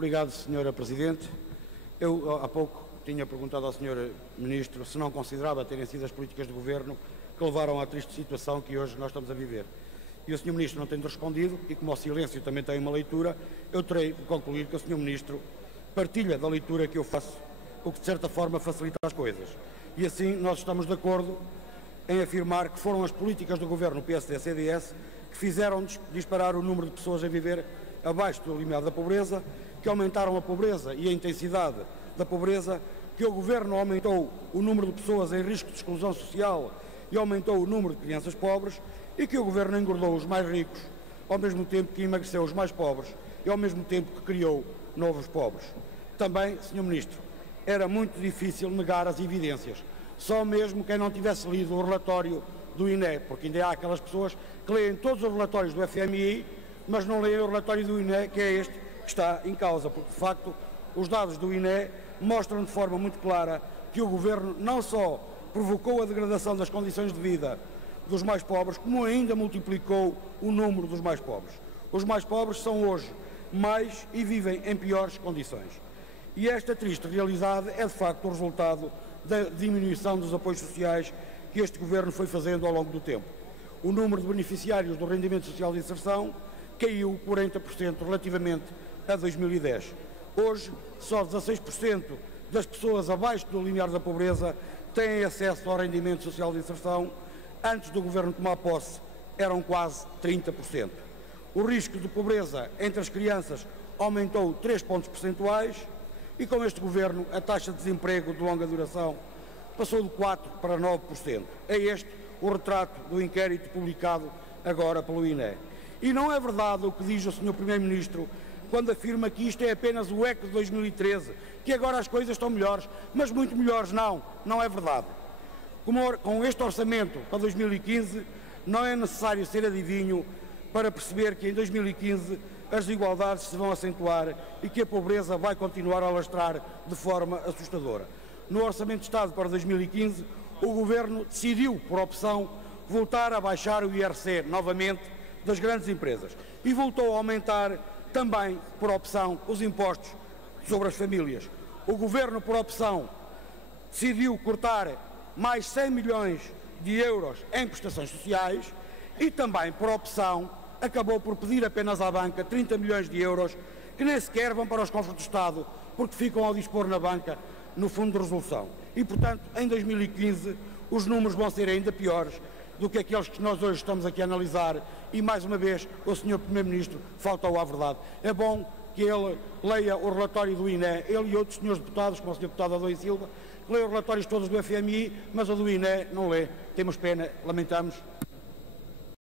Obrigado, Sra. Presidente. Eu, há pouco, tinha perguntado ao Sr. Ministro se não considerava terem sido as políticas do Governo que levaram à triste situação que hoje nós estamos a viver. E o Sr. Ministro não tendo respondido, e como ao silêncio também tem uma leitura, eu terei de concluir que o Sr. Ministro partilha da leitura que eu faço, o que de certa forma facilita as coisas. E assim nós estamos de acordo em afirmar que foram as políticas do Governo PSD-CDS que fizeram disparar o número de pessoas a viver abaixo do limiar da pobreza, que aumentaram a pobreza e a intensidade da pobreza, que o Governo aumentou o número de pessoas em risco de exclusão social e aumentou o número de crianças pobres, e que o Governo engordou os mais ricos, ao mesmo tempo que emagreceu os mais pobres e ao mesmo tempo que criou novos pobres. Também, Sr. Ministro, era muito difícil negar as evidências, só mesmo quem não tivesse lido o relatório do INE, porque ainda há aquelas pessoas que leem todos os relatórios do FMI, mas não leem o relatório do INE, que é este que está em causa, porque de facto os dados do INE mostram de forma muito clara que o Governo não só provocou a degradação das condições de vida dos mais pobres, como ainda multiplicou o número dos mais pobres. Os mais pobres são hoje mais e vivem em piores condições. E esta triste realidade é de facto o resultado da diminuição dos apoios sociais que este Governo foi fazendo ao longo do tempo. O número de beneficiários do rendimento social de inserção caiu 40% relativamente a 2010. Hoje, só 16% das pessoas abaixo do limiar da pobreza têm acesso ao rendimento social de inserção. Antes do Governo tomar posse, eram quase 30%. O risco de pobreza entre as crianças aumentou 3 pontos percentuais e com este Governo a taxa de desemprego de longa duração passou de 4% para 9%. É este o retrato do inquérito publicado agora pelo INE. E não é verdade o que diz o Sr. Primeiro-Ministro quando afirma que isto é apenas o eco de 2013, que agora as coisas estão melhores, mas muito melhores. Não é verdade. Com este orçamento para 2015, não é necessário ser adivinho para perceber que em 2015 as desigualdades se vão acentuar e que a pobreza vai continuar a alastrar de forma assustadora. No Orçamento de Estado para 2015, o Governo decidiu, por opção, voltar a baixar o IRC novamente das grandes empresas e voltou a aumentar também, por opção, os impostos sobre as famílias. O Governo, por opção, decidiu cortar mais 100 milhões de euros em prestações sociais e também, por opção, acabou por pedir apenas à banca 30 milhões de euros que nem sequer vão para os cofres do Estado porque ficam ao dispor na banca no Fundo de Resolução. E, portanto, em 2015 os números vão ser ainda piores do que aqueles que nós hoje estamos aqui a analisar e, mais uma vez, o Sr. Primeiro-Ministro faltou à verdade. É bom que ele leia o relatório do INE, ele e outros senhores deputados, como o Sr. Deputado Adão e Silva, que leia os relatórios todos do FMI, mas o do INE não lê. Temos pena, lamentamos.